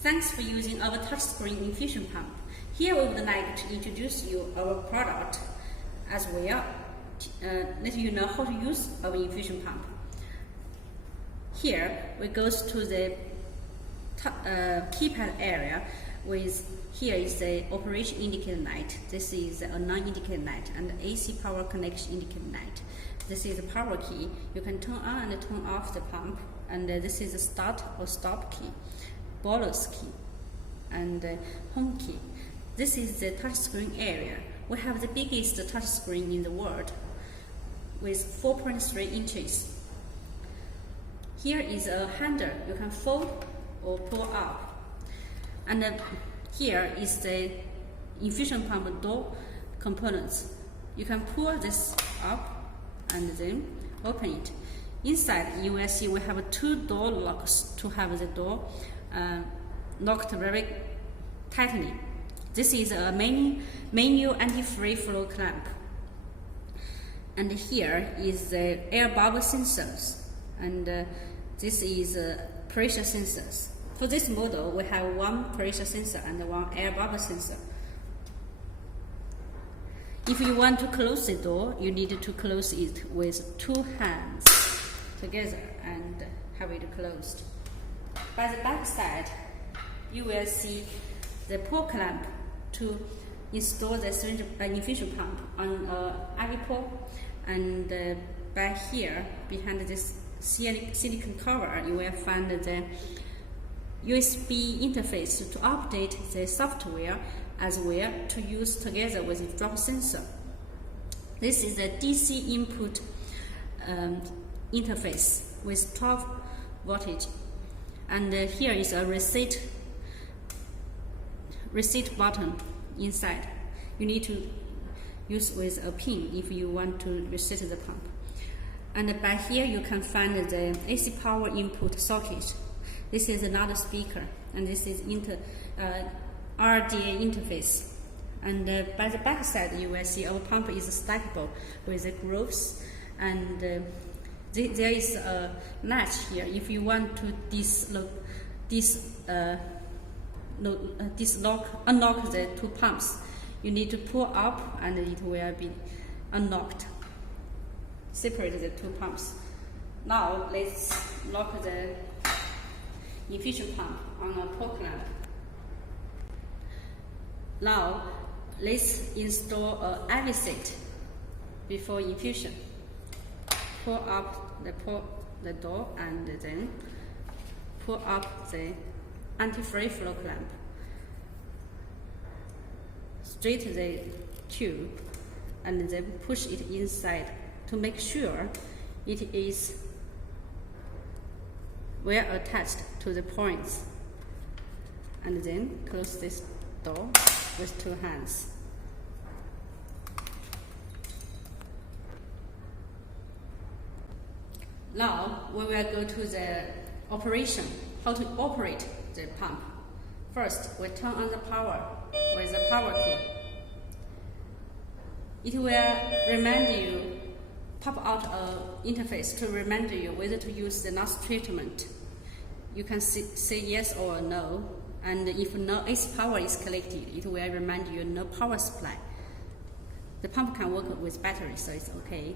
Thanks for using our touchscreen infusion pump. Here we would like to introduce you our product as well, let you know how to use our infusion pump. Here we go to the keypad area here is the operation indicator light. This is a non-indicator light, and AC power connection indicator light. This is the power key. You can turn on and turn off the pump, and this is the start or stop key, bolus key, and home key. This is the touchscreen area. We have the biggest touchscreen in the world with 4.3 inches. Here is a handle. You can fold or pull up. And here is the infusion pump door components. You can pull this up and then open it. Inside, you will see we have 2 door locks to have the door locked very tightly. This is a manual anti-free flow clamp. And here is the air bubble sensors, and this is pressure sensors. For this model, we have 1 pressure sensor and 1 air bubble sensor. If you want to close the door, you need to close it with 2 hands together and have it closed. By the back side, you will see the pull clamp to install the syringe infusion pump on IV pole, and by here, behind this silicone cover, you will find the USB interface to update the software as well to use together with the drop sensor. This is a DC input interface with 12 voltage, and here is a reset button inside. You need to use with a pin if you want to reset the pump. And by here you can find the AC power input socket. This is another speaker, and this is RDA interface. And by the back side you will see our pump is stackable with the grooves, and there is a latch here. If you want to unlock the 2 pumps, you need to pull up and it will be unlocked. Separate the 2 pumps. Now let's lock the infusion pump on a pull clamp. Now let's install a IV set before infusion. Pull up the door and then pull up the anti-free flow clamp. Straight the tube and then push it inside to make sure it is well attached to the points, and then close this door with 2 hands. Now we will go to the operation, how to operate the pump. First, we turn on the power with the power key. It will remind you, pop out an interface to remind you whether to use the last treatment. You can say yes or no, and if no AC power is collected, it will remind you no power supply. The pump can work with battery, so it's okay.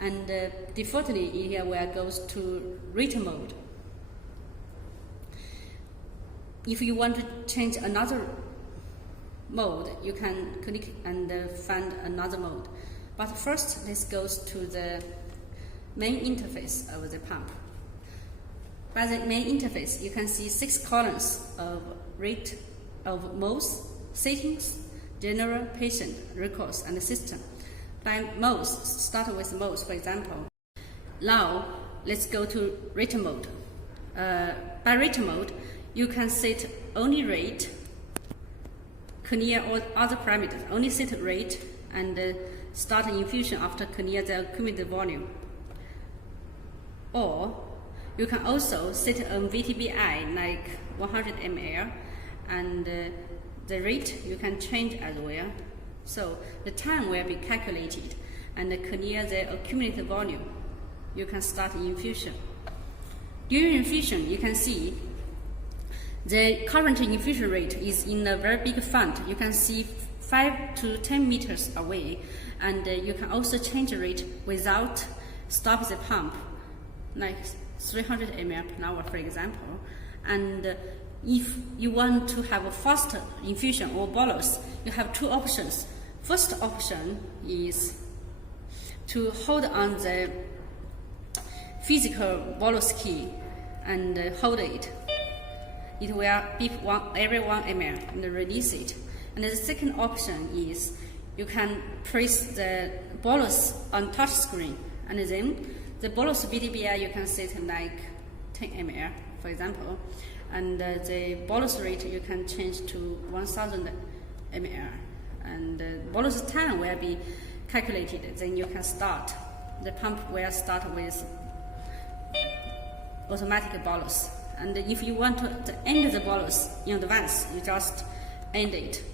And defaultly, it will go to return mode. If you want to change another mode, you can click and find another mode. But first, let's go to the main interface of the pump. By the main interface, you can see 6 columns of rate of most, settings, general, patient, records, and system. By most, start with most, for example. Now, let's go to rate mode. By rate mode, you can set only rate, clear all other parameters, only set rate, and start infusion after clear the accumulated volume. Or you can also set a VTBI like 100 ml, and the rate you can change as well. So the time will be calculated, and clear the accumulated volume. You can start infusion. During infusion, you can see The current infusion rate is in a very big font. You can see 5 to 10 meters away, and you can also change the rate without stop the pump, like 300 ml per hour, for example. And if you want to have a faster infusion or bolus, you have two options. First option is to hold on the physical bolus key and hold it. It will beep every 1 ml and release it. And the second option is you can press the bolus on touch screen, and then the bolus VTBI you can set like 10 ml, for example, and the bolus rate you can change to 1000 ml, and bolus time will be calculated. Then you can start. The pump will start with automatic bolus. And if you want to end the bolus in advance, you just end it.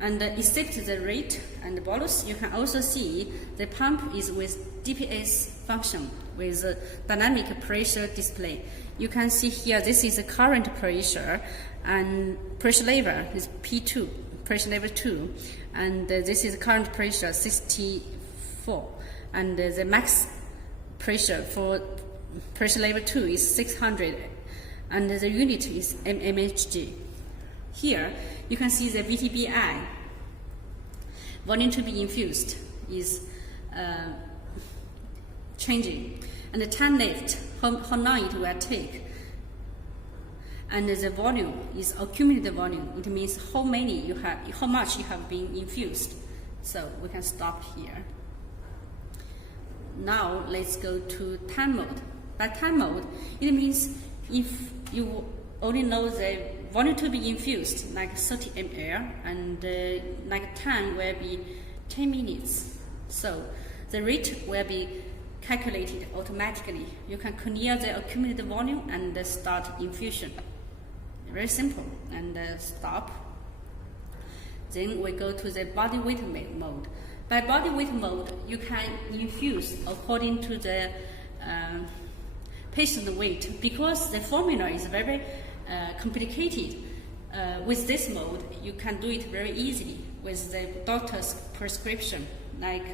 And except the rate and the bolus, you can also see the pump is with DPS function with dynamic pressure display. You can see here this is the current pressure, and pressure level is P2, pressure level 2, and this is current pressure 64, and the max pressure for pressure level 2 is 600, and the unit is mmHg. Here you can see the VTBI, volume to be infused, is changing, and the time left, how long it will take, and the volume is accumulated volume. It means how much you have been infused. So we can stop here. Now let's go to time mode. By time mode, it means if you only know the volume to be infused, like 30 ml, and like time will be 10 minutes. So the rate will be calculated automatically. You can clear the accumulated volume and start infusion. Very simple. And stop. Then we go to the body weight mode. By body weight mode, you can infuse according to the patient weight, because the formula is very complicated. With this mode, you can do it very easily with the doctor's prescription. Like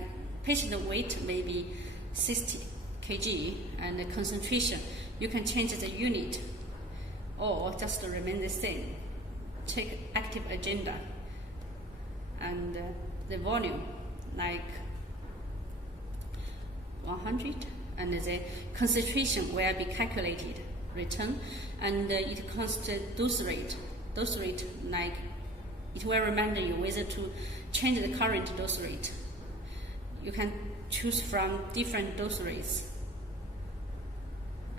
patient weight may be 60 kg, and the concentration, you can change the unit or just remain the same. Check active agenda, and the volume like 100, and the concentration will be calculated, return, and it constant dose rate. Dose rate, like it will remind you whether to change the current dose rate. You can choose from different dose rates,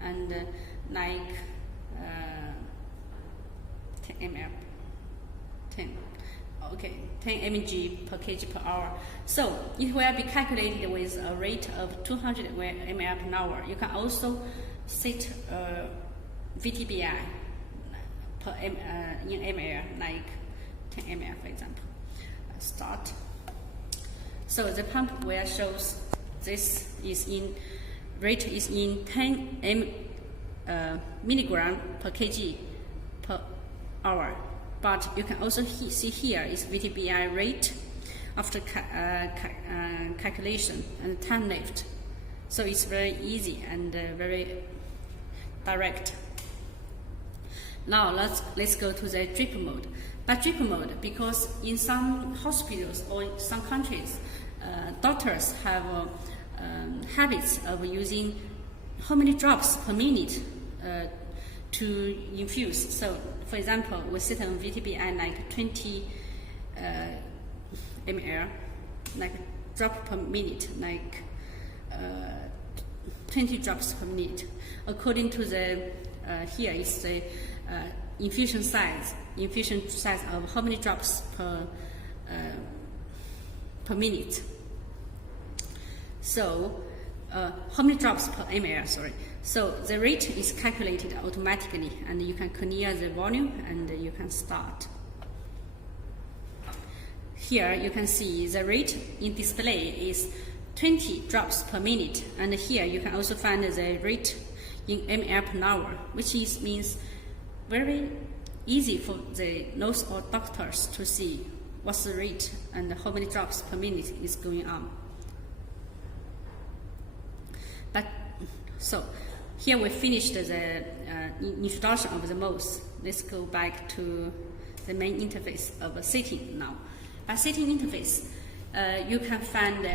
and like 10 ml, 10 mg per kg per hour. So it will be calculated with a rate of 200 ml per hour. You can also set VTBI per in ml, like 10 ml, for example. Start. So the pump will shows this is in rate is in 10 milligram per kg per hour. But you can also see here is VTBI rate after calculation and time left. So it's very easy and very direct. Now let's go to the drip mode. By drip mode, because in some hospitals or in some countries, doctors have habits of using how many drops per minute to infuse. So, for example, we set on VTBI like 20 ml, like drop per minute, like 20 drops per minute. According to the here is the infusion size of how many drops per minute. So how many drops per ml, sorry. So the rate is calculated automatically, and you can clear the volume and you can start. Here you can see the rate in display is 20 drops per minute, and here you can also find the rate in ml per hour, which means very easy for the nurse or doctors to see what's the rate and how many drops per minute is going on. But so here we finished the introduction of the modes. Let's go back to the main interface of setting now. By setting interface, you can find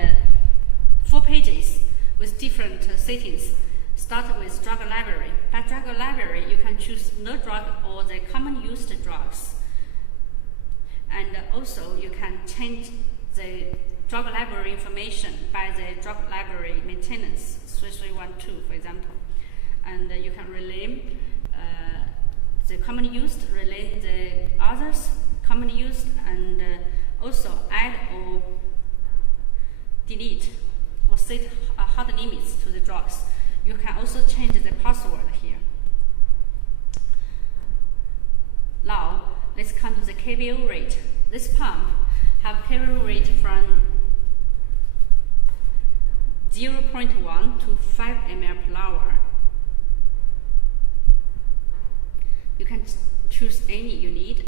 4 pages with different settings. Start with drug library. By drug library, you can choose no drug or the common used drugs. And also, you can change the drug library information by the drug library maintenance 3312, for example. And you can rename the common used, rename the others common used, and also add or delete or set hard limits to the drugs. You can also change the password here. Now, let's come to the KVO rate. This pump have KVO rate from 0.1 to 5 ml per hour. You can choose any you need.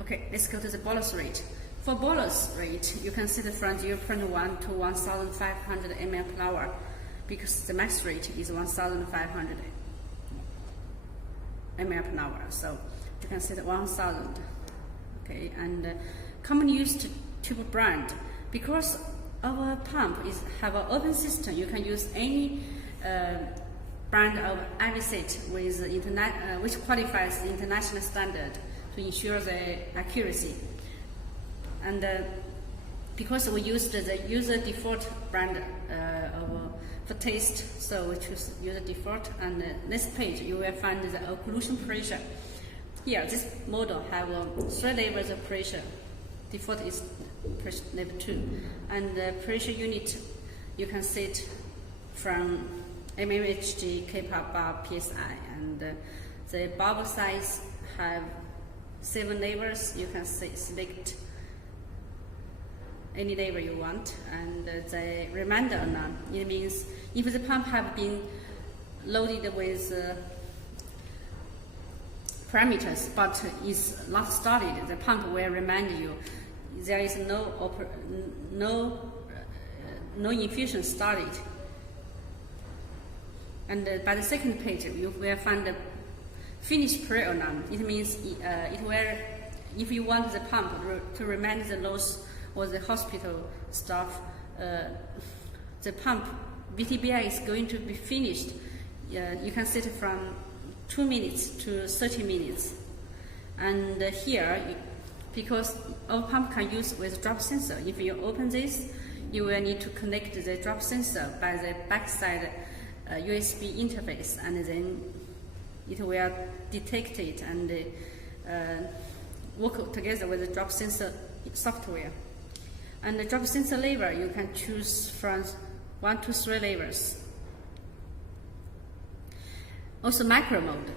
Okay, let's go to the bolus rate. For bolus rate, you can set it from 0.1 to 1,500 ml per hour, because the max rate is 1,500 ml per hour. So you can set 1,000. Okay, and common used tube brand, because our pump have an open system. You can use any brand of IV set with which qualifies the international standard to ensure the accuracy. And because we used the user default brand for taste, so we choose user default. And next page you will find the occlusion pressure. Here, this model have 3 levels of pressure. Default is pressure level 2, and the pressure unit you can set from mmHg, kPa, bar, psi, and the bubble size have 7 levels. You can select any level you want, and the remainder or none. It means if the pump have been loaded with parameters but is not started, the pump will remind you there is no infusion started. And by the second page, you will find the finished period or none. It means it will, if you want the pump to remind the nurse or the hospital staff, the pump VTBI is going to be finished. You can set it from 2 minutes to 30 minutes. And here, because our pump can use with drop sensor, if you open this, you will need to connect the drop sensor by the backside USB interface, and then it will detect it and work together with the drop sensor software. And the drop sensor level, you can choose from 1 to 3 levels. Also macro mode.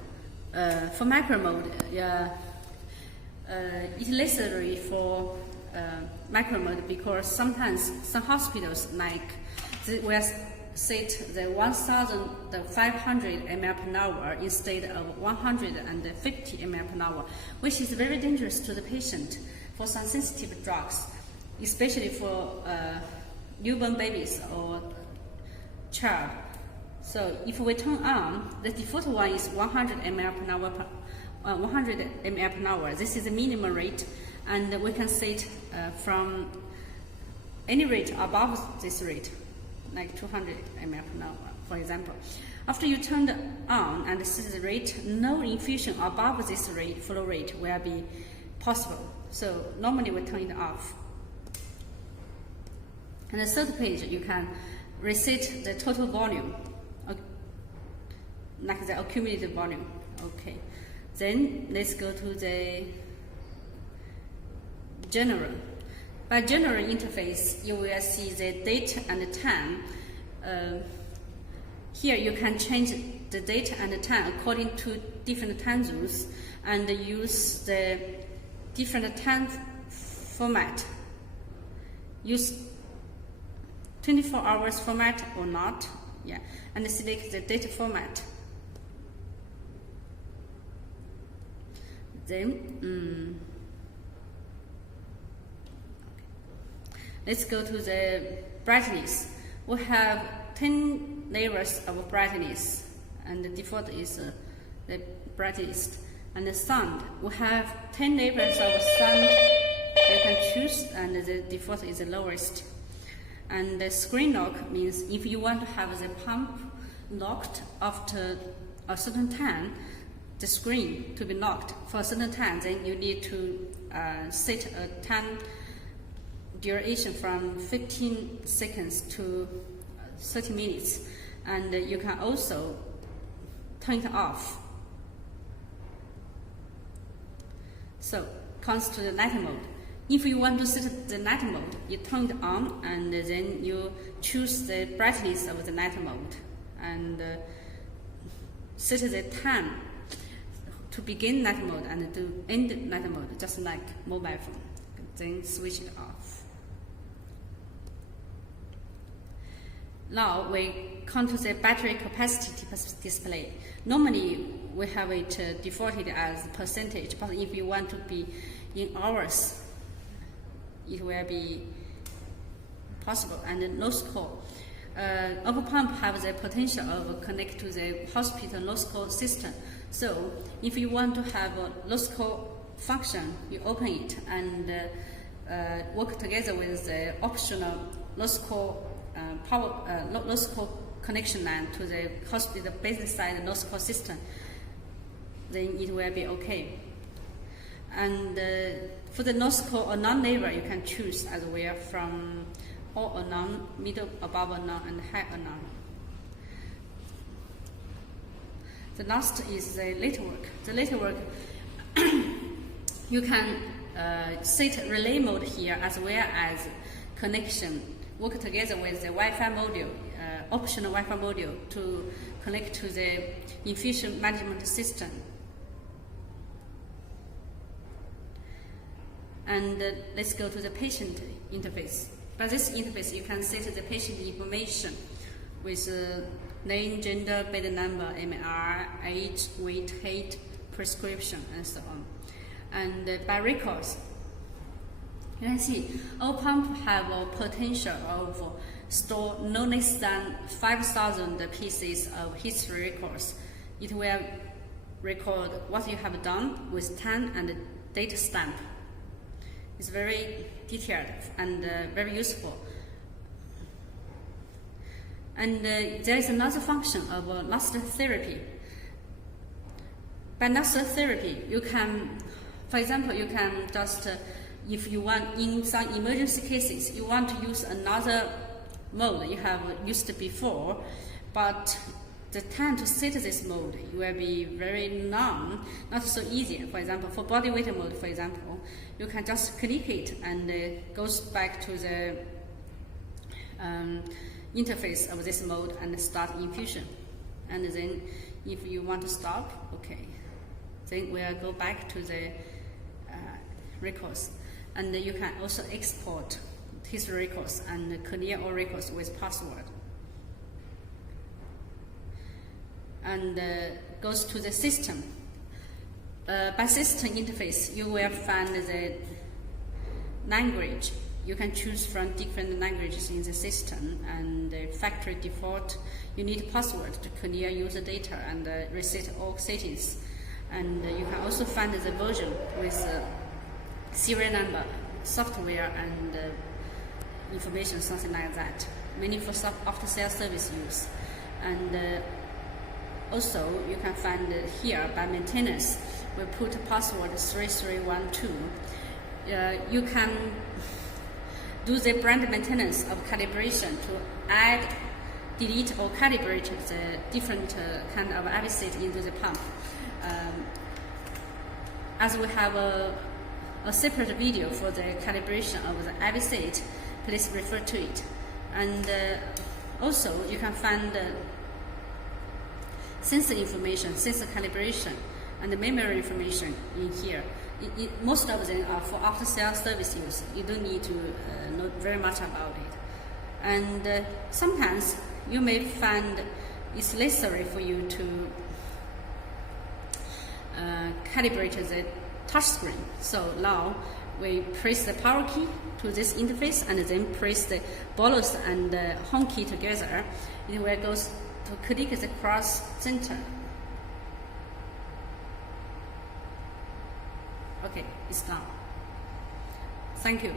For macro mode, it's necessary for macro mode because sometimes some hospitals will set the 1,500 ml per hour instead of 150 ml per hour, which is very dangerous to the patient for some sensitive drugs, especially for newborn babies or child. So if we turn on, the default one is 100 ml per hour. 100 ml per hour. This is the minimum rate, and we can set from any rate above this rate, like 200 ml per hour, for example. After you turn it on and set the rate, no infusion above this rate, flow rate, will be possible. So normally we turn it off. And the third page, you can reset the total volume, like the accumulated volume. Okay. Then let's go to the general. By general interface, you will see the date and the time. Here you can change the date and the time according to different time zones and use the different time format. Use 24 hours format or not, yeah, and select the date format. Then let's go to the brightness. We have 10 levels of brightness, and the default is the brightest. And the sound, we have 10 levels of sound you can choose, and the default is the lowest. And the screen lock means if you want to have the pump locked after a certain time, the screen to be locked for a certain time, then you need to set a time duration from 15 seconds to 30 minutes. And you can also turn it off. So, comes to the night mode. If you want to set the night mode, you turn it on, and then you choose the brightness of the night mode, and set the time to begin night mode and to end night mode, just like mobile phone. Then switch it off. Now we come to the battery capacity display. Normally we have it defaulted as percentage, but if you want to be in hours, it will be possible. And loss call. Our pump have the potential of connect to the hospital loss call system. So if you want to have a loss call function, you open it and work together with the optional loss call loss call connection line to the hospital business side loss call system, then it will be okay. And for the loss call or non-labor, you can choose as well from all or none, middle, above or none, and high or none. The last is the later work. The later work, you can set relay mode here as well as connection. Work together with the Wi-Fi module, optional Wi-Fi module to connect to the Infusion management system. And let's go to the patient interface. By this interface, you can set the patient information with name, gender, bed number, MR, age, weight, height, prescription, and so on. And by records, you can see our pump have a potential of store no less than 5,000 pieces of history records. It will record what you have done with time and date stamp. It's very detailed and very useful. And there is another function of last therapy. By last therapy, you can, for example, you can just, if you want, in some emergency cases, you want to use another mode you have used before, but the time to set this mode will be very long, not so easy. For example, for body weight mode, for example, you can just click it and it goes back to the interface of this mode and start infusion. And then if you want to stop, okay, then we'll go back to the records. And you can also export his records and clear all records with password. And goes to the system. By system interface, you will find the language. You can choose from different languages in the system, and the factory default, you need password to clear user data and reset all settings. And you can also find the version with serial number, software, and information, something like that. Mainly for after-sales service use. And also, you can find here by maintenance, we put password 3312. You can do the brand maintenance of calibration to add, delete, or calibrate the different kind of avicet into the pump. As we have a separate video for the calibration of the avicet, please refer to it. And also, you can find sensor information, sensor calibration, and the memory information in here. Most of them are for after-sales service use. You don't need to know very much about it. And sometimes you may find it's necessary for you to calibrate the touch screen. So now we press the power key to this interface and then press the bolus and the home key together. It will go to click the cross center. Okay, it's done. Thank you.